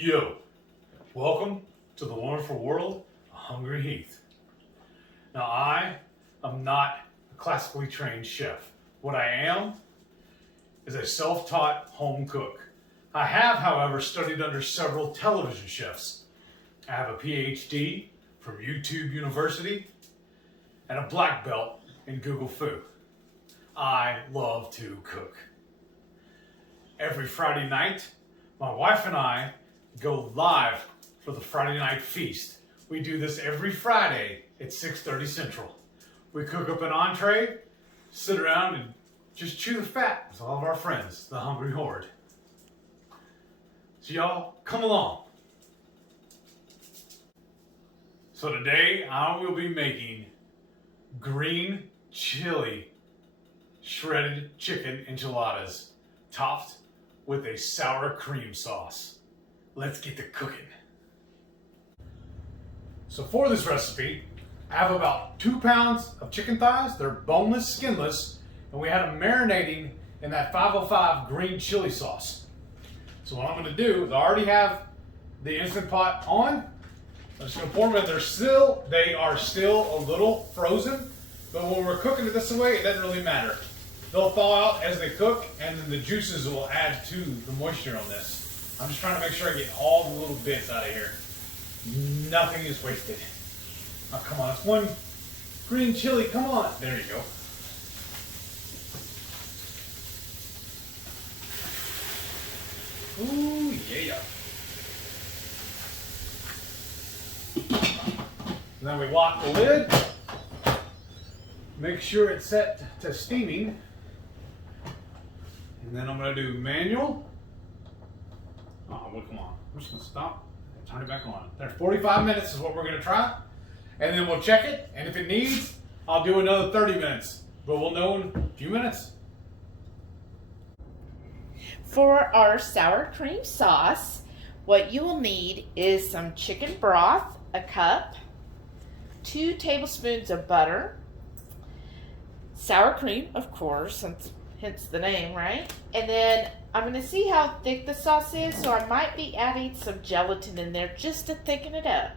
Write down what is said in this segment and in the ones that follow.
Yo, welcome to the wonderful world of Hungry Heath. Now I am not a classically trained chef. What I am is a self-taught home cook. I have, however, studied under several television chefs. I have a PhD from YouTube University and a black belt in Google Food. I love to cook. Every Friday night, my wife and I go live for the Friday Night Feast. We do this every Friday at 6:30 Central. We cook up an entree, sit around and just chew the fat with all of our friends, the Hungry Horde. So y'all, come along. So today I will be making green chili shredded chicken enchiladas topped with a sour cream sauce. Let's get to cooking. So for this recipe, I have about 2 pounds of chicken thighs. They're boneless, skinless, and we had them marinating in that 505 green chili sauce. So what I'm going to do is I already have the Instant Pot on. I'm just going to pour them in. They are still a little frozen, but when we're cooking it this way, it doesn't really matter. They'll thaw out as they cook, and then the juices will add to the moisture on this. I'm just trying to make sure I get all the little bits out of here. Nothing is wasted. Oh, come on, it's one green chili, come on. There you go. Ooh, yeah. Then we lock the lid. Make sure it's set to steaming. And then I'm going to do manual. Oh, well, come on. I'm just going to stop and turn it back on. There, 45 minutes is what we're going to try. And then we'll check it. And if it needs, I'll do another 30 minutes. But we'll know in a few minutes. For our sour cream sauce, what you will need is some chicken broth, a cup, 2 tablespoons of butter, sour cream, of course, hence the name, right? And then I'm going to see how thick the sauce is, so I might be adding some gelatin in there just to thicken it up.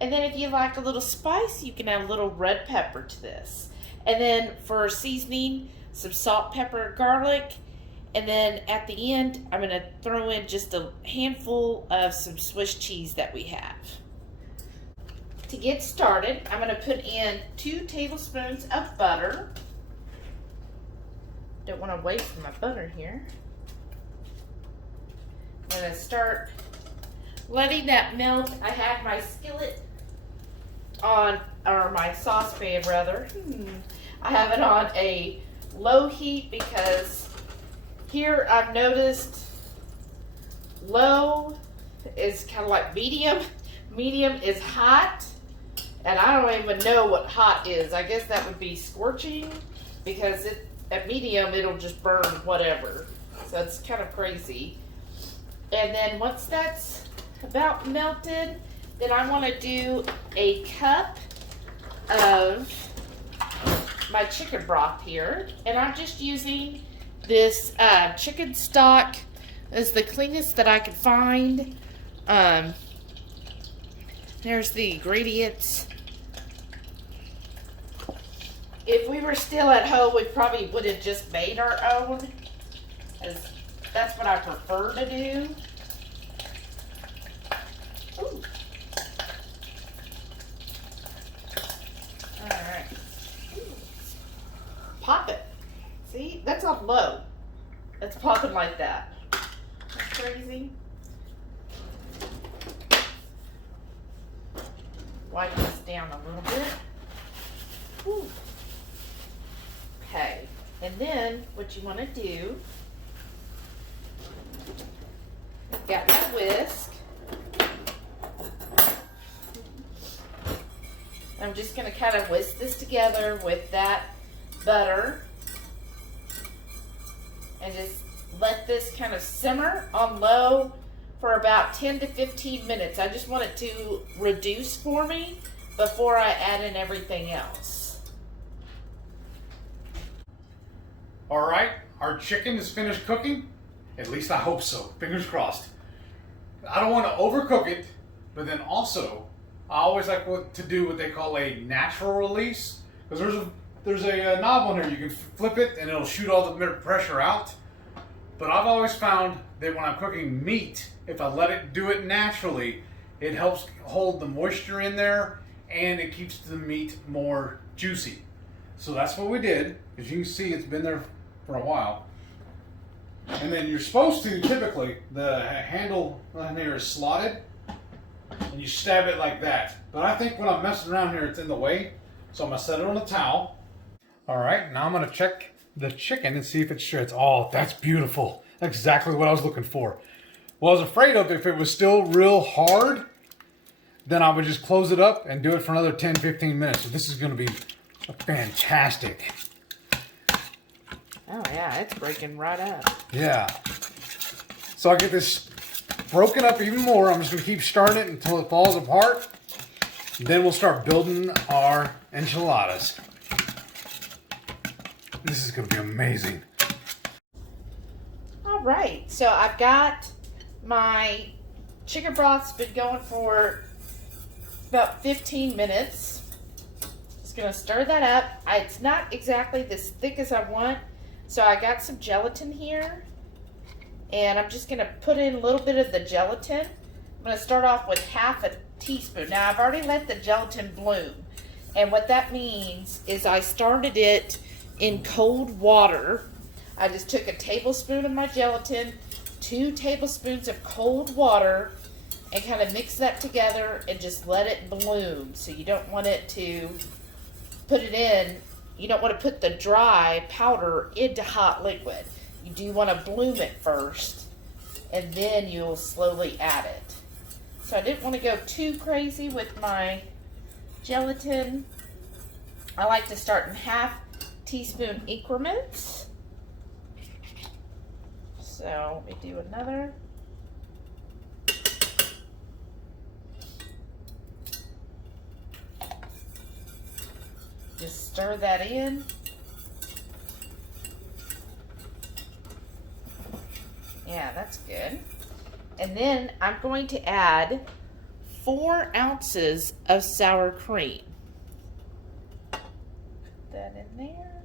And then if you like a little spice, you can add a little red pepper to this. And then for seasoning, some salt, pepper, garlic. And then at the end, I'm going to throw in just a handful of some Swiss cheese that we have. To get started, I'm going to put in 2 tablespoons of butter. Don't want to waste my butter here. I'm going to start letting that melt. I have my skillet on, or my saucepan rather. I have it on a low heat because here I've noticed low is kind of like medium. Medium is hot, and I don't even know what hot is. I guess that would be scorching, because at medium it'll just burn whatever. So it's kind of crazy. And then once that's about melted, then I want to do a cup of my chicken broth here, and I'm just using this chicken stock. Is the cleanest that I could find. There's the ingredients. If we were still at home, we probably would have just made our own, as that's what I prefer to do. Ooh. All right. Pop it. See, that's on low. It's popping like that. That's crazy. Wipe this down a little bit. Whew. Okay, and then what you want to do, I've got my whisk. I'm just going to kind of whisk this together with that butter and just let this kind of simmer on low for about 10 to 15 minutes. I just want it to reduce for me before I add in everything else. All right, our chicken is finished cooking. At least I hope so. Fingers crossed. I don't want to overcook it, but then also I always like to do what they call a natural release, because there's a knob on here. You can flip it and it'll shoot all the pressure out. But I've always found that when I'm cooking meat, if I let it do it naturally, it helps hold the moisture in there and it keeps the meat more juicy. So that's what we did. As you can see, it's been there for a while. And then you're supposed to, typically, the handle on here is slotted, and you stab it like that. But I think when I'm messing around here, it's in the way. So I'm going to set it on a towel. All right, now I'm going to check the chicken and see if it shreds. Oh, that's beautiful. That's exactly what I was looking for. Well, I was afraid of if it was still real hard, then I would just close it up and do it for another 10-15 minutes. So this is going to be fantastic. Oh yeah, it's breaking right up. Yeah. So I get this broken up even more. I'm just going to keep stirring it until it falls apart. Then we'll start building our enchiladas. This is going to be amazing. All right, so I've got my chicken broth's been going for about 15 minutes. Just going to stir that up. It's not exactly as thick as I want. So I got some gelatin here, and I'm just going to put in a little bit of the gelatin. I'm going to start off with half a teaspoon. Now I've already let the gelatin bloom, and what that means is I started it in cold water. I just took a tablespoon of my gelatin, 2 tablespoons of cold water, and kind of mix that together and just let it bloom. So you don't want it to put it in. You don't want to put the dry powder into hot liquid. You do want to bloom it first, and then you'll slowly add it. So I didn't want to go too crazy with my gelatin. I like to start in half teaspoon increments. So let me do another. Just stir that in. Yeah, that's good. And then I'm going to add 4 ounces of sour cream. Put that in there.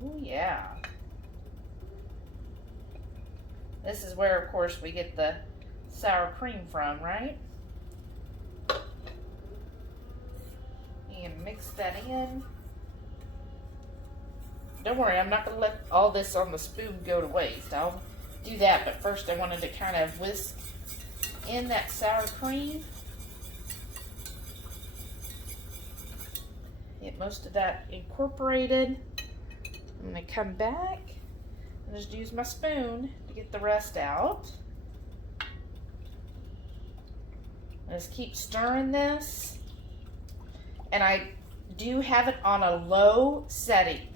Oh yeah. This is where, of course, we get the sour cream from, right? And mix that in. Don't worry, I'm not going to let all this on the spoon go to waste. I'll do that, but first I wanted to kind of whisk in that sour cream. Get most of that incorporated. I'm going to come back and just use my spoon to get the rest out. Just keep stirring this. And I do have it on a low setting.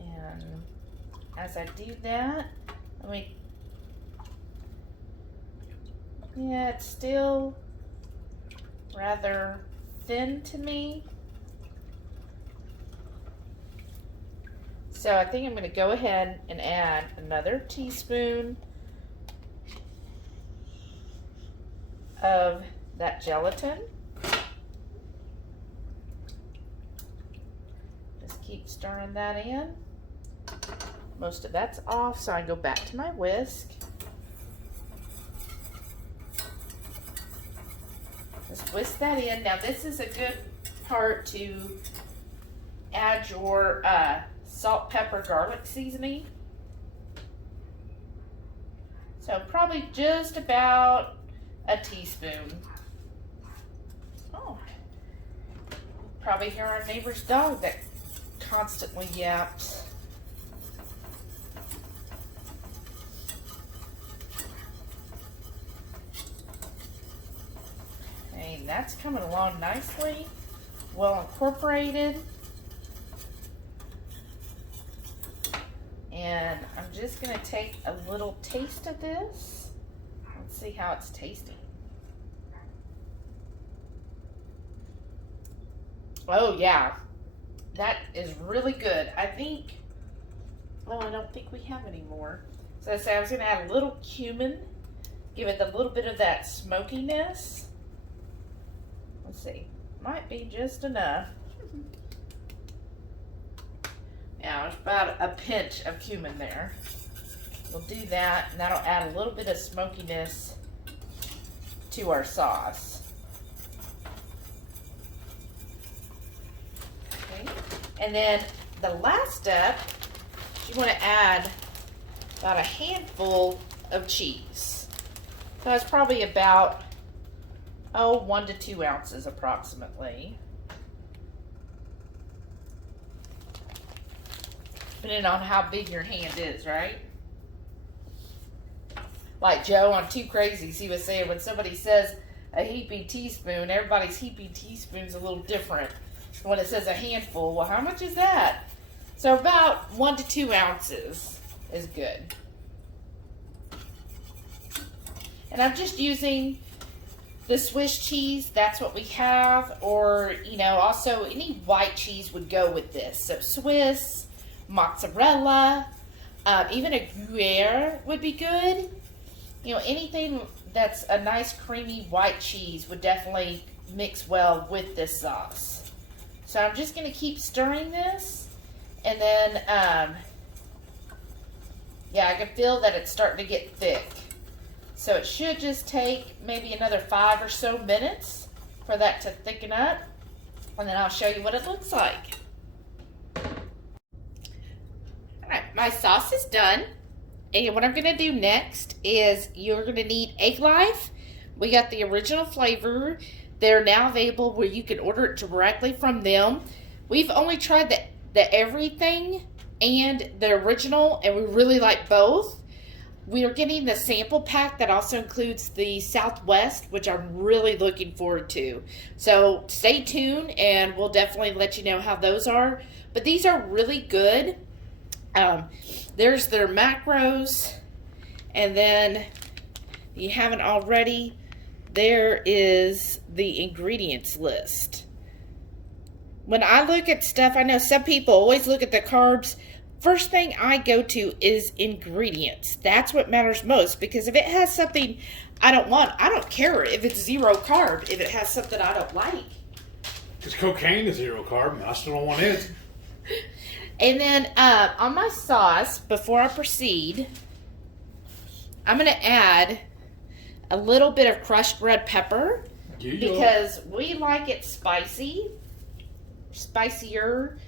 And as I do that, yeah, it's still rather thin to me. So I think I'm going to go ahead and add another teaspoon of that gelatin. Just keep stirring that in. Most of that's off, so I go back to my whisk. Just whisk that in. Now this is a good part to add your salt, pepper, garlic seasoning. So probably just about a teaspoon. Oh, probably hear our neighbor's dog that constantly yaps. And that's coming along nicely, well incorporated. And I'm just going to take a little taste of this. Let's see how it's tasting. Oh yeah, that is really good. I think Oh, I don't think we have any more. So I was going to add a little cumin, give it a little bit of that smokiness. Let's see, might be just enough. Yeah, there's about a pinch of cumin there. We'll do that, and that'll add a little bit of smokiness to our sauce. Okay, and then the last step, you want to add about a handful of cheese. So it's probably about 1 to 2 ounces approximately. Depending on how big your hand is, right? Like Joe on Two Crazies, he was saying when somebody says a heaping teaspoon, everybody's heaping teaspoon's a little different. When it says a handful, well, how much is that? So about 1 to 2 ounces is good. And I'm just using the Swiss cheese, that's what we have, or, you know, also any white cheese would go with this. So Swiss, mozzarella, even a Gruyere would be good. You know, anything that's a nice creamy white cheese would definitely mix well with this sauce. So I'm just going to keep stirring this, and then, yeah, I can feel that it's starting to get thick. So it should just take maybe another 5 or so minutes for that to thicken up, and then I'll show you what it looks like. Alright, my sauce is done, and what I'm going to do next is you're going to need Egglife. We got the original flavor. They're now available where you can order it directly from them. We've only tried the everything and the original, and we really like both. We are getting the sample pack that also includes the Southwest, which I'm really looking forward to. So stay tuned, and we'll definitely let you know how those are. But these are really good. There's their macros, and then if you haven't already, there is the ingredients list. When I look at stuff, I know some people always look at the carbs. First thing I go to is ingredients. That's what matters most, because if it has something I don't want, I don't care if it's 0 carb, if it has something I don't like. Because cocaine is 0 carb, and I still don't want it. And then on my sauce, before I proceed, I'm going to add a little bit of crushed red pepper, because we like it spicy, spicier.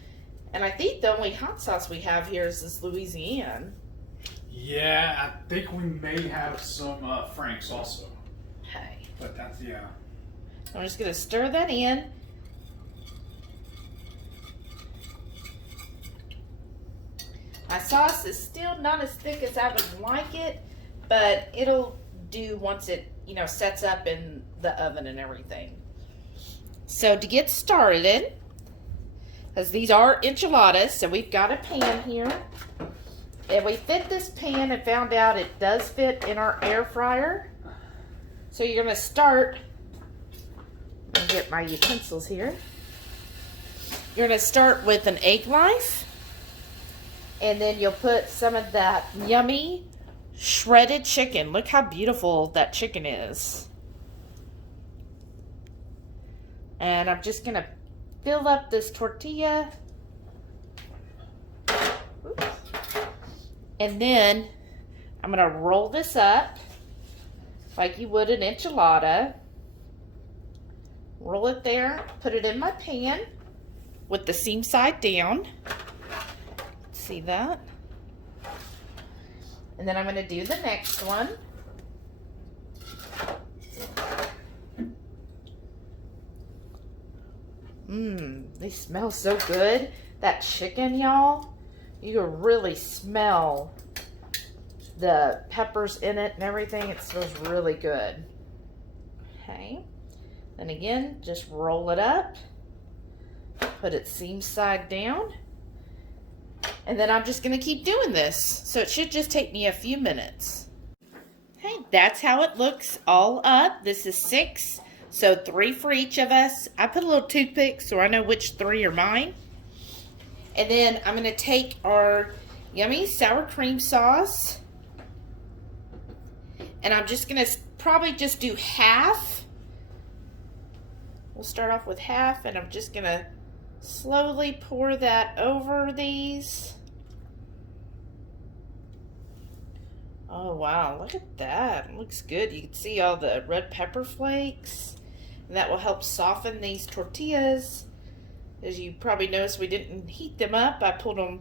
And I think the only hot sauce we have here is this Louisiana. Yeah, I think we may have some Frank's also. Okay. But that's, yeah. I'm just going to stir that in. My sauce is still not as thick as I would like it, but it'll do once it, you know, sets up in the oven and everything. So to get started, because these are enchiladas, so we've got a pan here. And we fit this pan and found out it does fit in our air fryer. So you're going to start, let me get my utensils here. You're going to start with an Egglife. And then you'll put some of that yummy shredded chicken. Look how beautiful that chicken is. And I'm just going to fill up this tortilla. Oops. And then I'm going to roll this up like you would an enchilada. Roll it there, put it in my pan with the seam side down. See that? And then I'm going to do the next one. They smell so good. That chicken, y'all, you can really smell the peppers in it and everything. It smells really good. Okay. Then again, just roll it up. Put it seam side down. And then I'm just going to keep doing this. So it should just take me a few minutes. Okay, that's how it looks all up. This is 6. So 3 for each of us. I put a little toothpick so I know which 3 are mine. And then I'm going to take our yummy sour cream sauce. And I'm just going to probably just do half. We'll start off with half, and I'm just going to slowly pour that over these. Oh wow, look at that. It looks good. You can see all the red pepper flakes. And that will help soften these tortillas. As you probably noticed, we didn't heat them up. I pulled them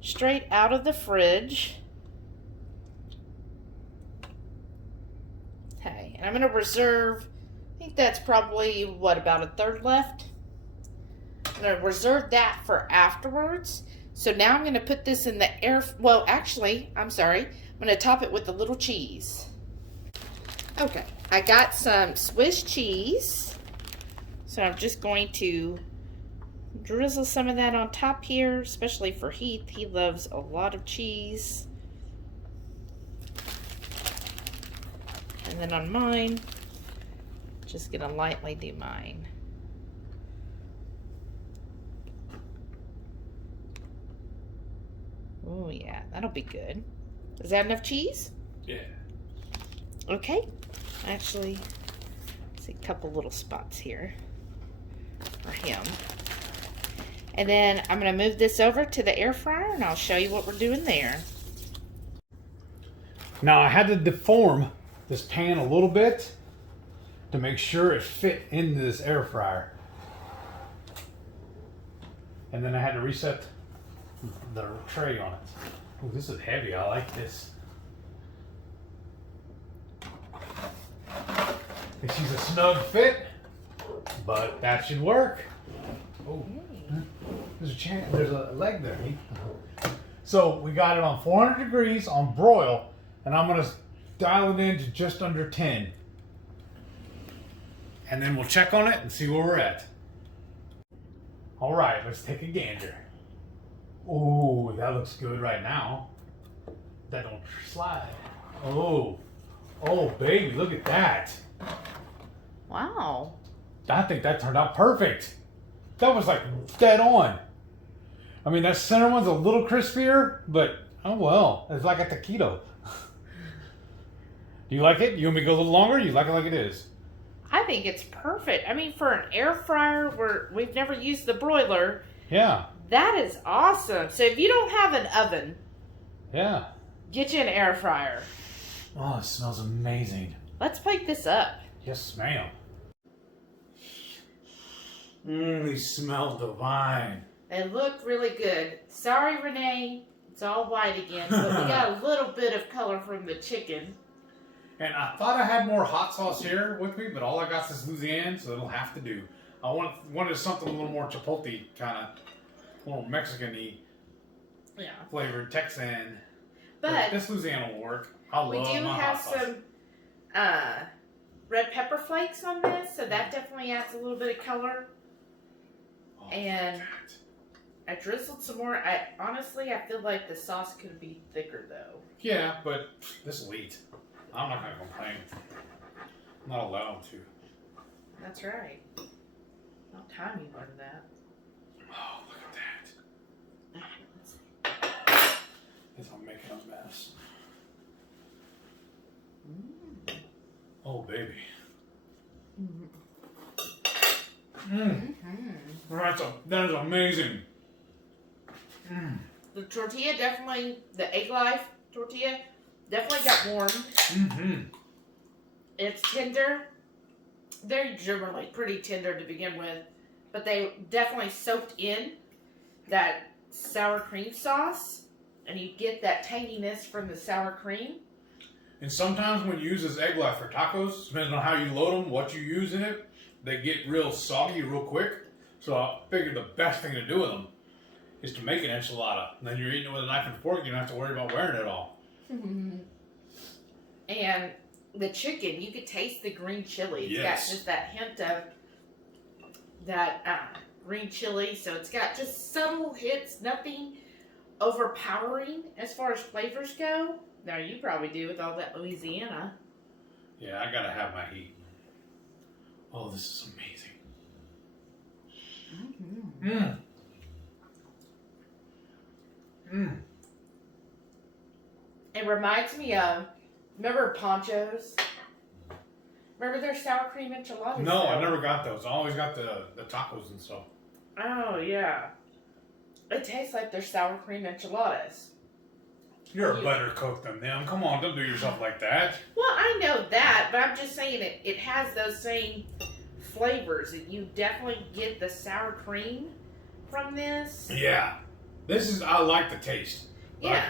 straight out of the fridge. Okay, and I'm going to reserve, I think that's probably, what, about a third left? I'm going to reserve that for afterwards. So now I'm going to put this in the air, well, actually, I'm sorry. I'm going to top it with a little cheese. Okay, I got some Swiss cheese. So I'm just going to drizzle some of that on top here, especially for Heath. He loves a lot of cheese. And then on mine, just gonna lightly do mine. Oh yeah, that'll be good. Is that enough cheese? Yeah. Okay. Actually, see a couple little spots here for him. And then I'm going to move this over to the air fryer, and I'll show you what we're doing there. Now I had to deform this pan a little bit to make sure it fit into this air fryer. And then I had to reset the tray on it. Oh, this is heavy. I like this. She's a snug fit, but that should work. Oh, there's a leg there. So we got it on 400 degrees on broil, and I'm gonna dial it in to just under 10. And then we'll check on it and see where we're at. All right, let's take a gander. Oh, that looks good right now. That don't slide. Oh, baby, look at that. Wow. I think that turned out perfect. That was like dead on. I mean, that center one's a little crispier, but oh well. It's like at the Keto. Do you like it? You want me to go a little longer? You like it is? I think it's perfect. I mean, for an air fryer, we've never used the broiler. Yeah. That is awesome. So if you don't have an oven, yeah, get you an air fryer. Oh, it smells amazing. Let's plate this up. Yes, ma'am. These smell divine. They look really good. Sorry, Renee. It's all white again, but we got a little bit of color from the chicken. And I thought I had more hot sauce here with me, but all I got is Louisiana, so it'll have to do. I wanted something a little more chipotle, kind of more Mexican-y flavored, Texan. But this Louisiana will work. We do have some red pepper flakes on this, so that definitely adds a little bit of color. Oh, and I drizzled some more. Honestly, I feel like the sauce could be thicker though. Yeah, but this will eat. I'm not going to complain. I'm not allowed to. That's right. About time you learned that. Oh, look at that. Guess I'm making a mess. Oh, baby. That is amazing. The tortilla definitely, the Egglife tortilla, definitely got warmed. It's tender. They're generally pretty tender to begin with, but they definitely soaked in that sour cream sauce, and you get that tanginess from the sour cream. And sometimes when you use this Egglife for tacos, depending on how you load them, what you use in it, they get real soggy real quick. So I figured the best thing to do with them is to make an enchilada. And then you're eating it with a knife and fork, you don't have to worry about wearing it all. And the chicken, you could taste the green chili. It's got just that hint of that green chili. So it's got just subtle hits, nothing overpowering as far as flavors go. Now you probably do with all that Louisiana. Yeah, I gotta have my heat. Oh, this is amazing. It reminds me of, remember Ponchos? Remember their sour cream enchiladas? No, I never got those. I always got the tacos and stuff. Oh, yeah. It tastes like their sour cream enchiladas. You're better cook than them. Come on, don't do yourself like that. Well, I know that, but I'm just saying it has those same flavors. You definitely get the sour cream from this. Yeah. I like the taste. Yeah.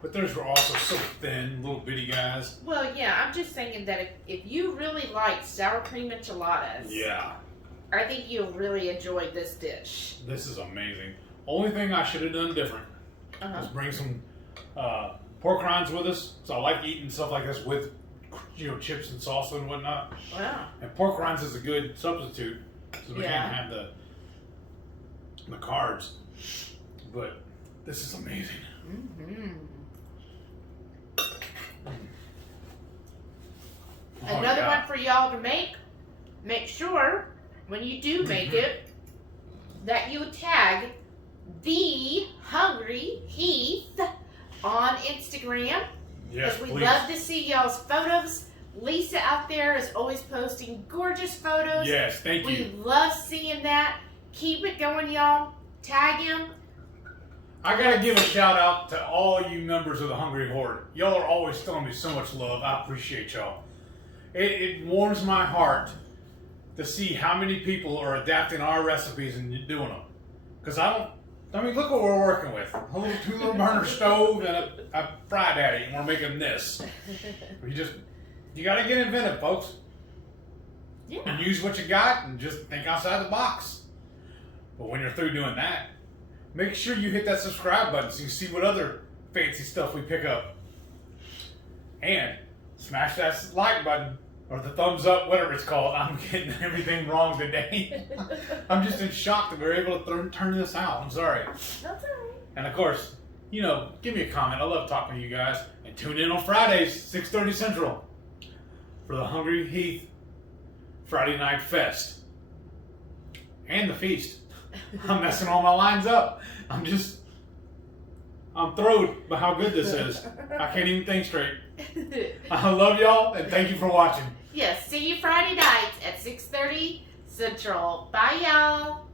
But theirs were also so thin, little bitty guys. Well, yeah, I'm just saying that if you really like sour cream enchiladas, Yeah. I think you'll really enjoy this dish. This is amazing. Only thing I should have done different was bring some pork rinds with us. So I like eating stuff like this with, chips and salsa and whatnot. Wow. And pork rinds is a good substitute, so we can't have the carbs. But this is amazing. Mm-hmm. Oh, Another one for y'all to make. Make sure when you do make it that you tag the Hungry Heath on Instagram. Yes, Because we please. love to see y'all's photos. Lisa out there is always posting gorgeous photos. Yes, thank you. We love seeing that. Keep it going, y'all. Tag him. I gotta give a shout out to all you members of the Hungry Horde. Y'all are always showing me so much love. I appreciate y'all. It warms my heart to see how many people are adapting our recipes and doing them. Because look what we're working with. A little 2 little burner stove and a fry daddy, and we're making this. You gotta get inventive, folks. Yeah. And use what you got and just think outside the box. But when you're through doing that, make sure you hit that subscribe button so you see what other fancy stuff we pick up. And smash that like button or the thumbs up, whatever it's called. I'm getting everything wrong today. I'm just in shock that we're able to turn this out. I'm sorry. That's all right. And of course, give me a comment. I love talking to you guys. And tune in on Fridays, 6:30 Central, for the Hungry Heath Friday Night Fest. And the feast. I'm messing all my lines up. I'm thrilled by how good this is. I can't even think straight. I love y'all, and thank you for watching. Yes, see you Friday nights at 6:30 Central. Bye, y'all.